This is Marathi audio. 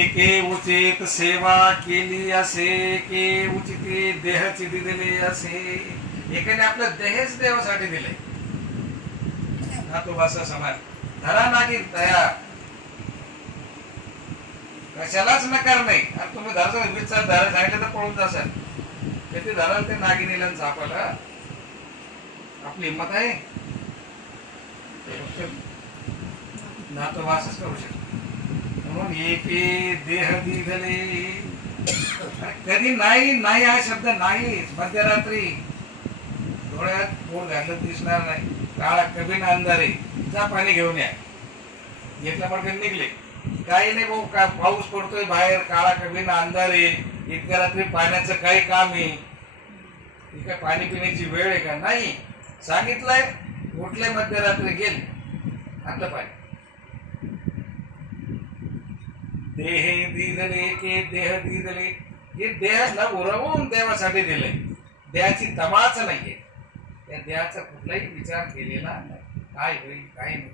एके उचित सेवा केली असे के उचिते देहची दिलेले असे. एकाने आपलं देहच देवासाठी दिलंय. नातोबाचा समाज धरा नागी तया कशालाच नकार नाही. आणि तुम्ही धराचा विचार धरा सांगितलं तर पळून जासाल. ते धराल ते नागिनीला सापाला आपली हिंमत आहे. नातोबासच करू शकतो. म्हणून एके देह दिले. कधी नाही नाही हा शब्द नाहीच. मध्यरात्री डोळ्यात पोट घालत दिसणार नाही. काळा कबीन अंधारे जा पाणी घेऊन या. घेतल्या पडकन निघले. काही नाही भाऊ का पाऊस पडतोय बाहेर काळा कबीन अंधारे इतक्या रात्री पाण्याचं काही काम आहे. काय पाणी पिण्याची वेळ आहे का? नाही. सांगितलंय उठले मध्यरात्री गेले आणलं पाणी. देह दिले के देह दिले. हे देहाला उरवून देवासाठी दिलंय. देहाची तमाच नाहीये. त्या देहाचा कुठलाही विचार केलेला नाही. काय होईल काय नाही.